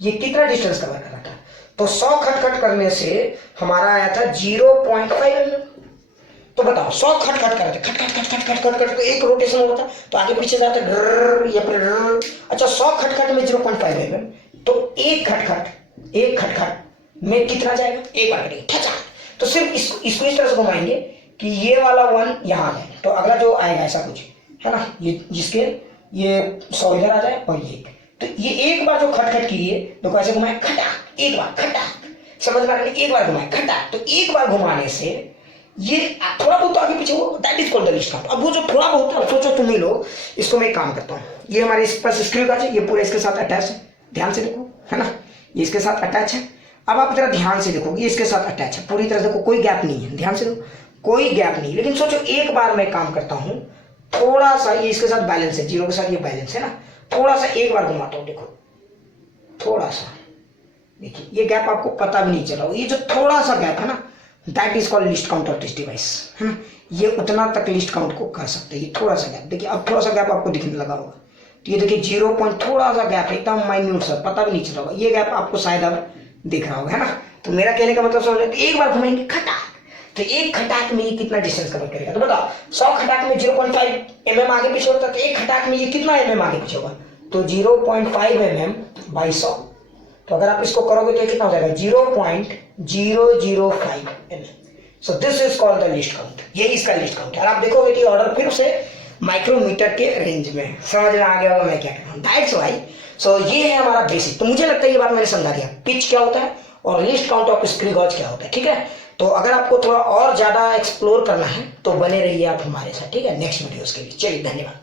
ये कितना डिस्टेंस कवर कर रहा था, तो 100 खट खट करने से हमारा आया था 0.5 mm। तो बताओ 100 खट खट कर रहे थे, खट खट खट खट खट खट खट, तो एक रोटेशन होता तो आगे पीछे जाता या फिर। अच्छा 100 खट खट में 0.5 mm, तो एक खट खट में कितना जाएगा, एक बार करेंगे ठचा। तो सिर्फ इसको इस तरह से घुमाएंगे कि ये वाला 1 यहाँ आ जाए, तो अगला जो आएगा ऐसा कुछ, है ना, ये जिसके ये 100 इधर आ जाए, और ये तो ये एक बार जो खट खट की है, तो कैसे घुमाए, खटा, एक बार खटा, समझ में आ रहा है, एक बार घुमाए खटा। तो एक बार घुमाने से ये थोड़ा बहुत आगे पीछे हो, that is called the least count. अब वो जो थोड़ा बहुत है, सोचो तुम ही लोग, इसको मैं एक काम करता हूँ, ये हमारे इस पास स्क्रू गाज है, ये पूरा इसके साथ अटैच है, ध्यान से देखो, है ना, ये इसके साथ अटैच है। अब आप जरा ध्यान से देखो, ये इसके साथ अटैच है, पूरी तरह से देखो, कोई गैप नहीं है, ध्यान से देखो, कोई गैप नहीं। लेकिन सोचो एक बार मैं काम करता हूँ, थोड़ा सा ये इसके साथ बैलेंस है, 0 के साथ ये बैलेंस है ना, थोड़ा सा एक बार घुमाता हूँ, देखो थोड़ा सा, देखिए ये गैप आपको पता भी नहीं चला, ये जो थोड़ा सा गैप है ना, that is called list count of this device, है ना। ये उतना तक लिस्ट काउंट को कर सकते हैं, ये थोड़ा सा गैप। देखिए अब थोड़ा सा गैप आपको दिखने लगा होगा, तो ये देखिए 0 पॉइंट थोड़ा सा गैप है, एकदम माइन्यूट सा, पता भी नहीं चला होगा, ये गैप आपको शायद अब दिख रहा होगा, है ना। तो मेरा कहने का मतलब समझ, एक बार घुमाएंगे खटाक, तो एक खटाक में ये कितना डिस्टेंस कवर करेगा, तो बताओ 100 खटाक में 0.5 mm आगे पीछे होता है, तो एक खटाक में ये कितना mm आगे पीछे होगा, तो 0.5 mm बाई 100। तो अगर आप इसको करोगे तो ये कितना हो जाएगा, 0.005 mm। So this is called the least count, ये इसका लिस्ट काउंट है। और आप देखोगे कि ऑर्डर फिर से माइक्रोमीटर के रेंज में, समझ में आ गया होगा मैं क्या कह रहा हूँ, दैट्स व्हाई। सो ये है हमारा बेसिक। तो मुझे लगता है ये बात मैंने समझा दिया, पिच क्या होता है और least count of screw gauge क्या होता है, ठीक है। तो अगर आपको थोड़ा और ज्यादा एक्सप्लोर करना है तो बने रहिए आप हमारे साथ, ठीक है, नेक्स्ट वीडियोस के लिए। चलिए धन्यवाद।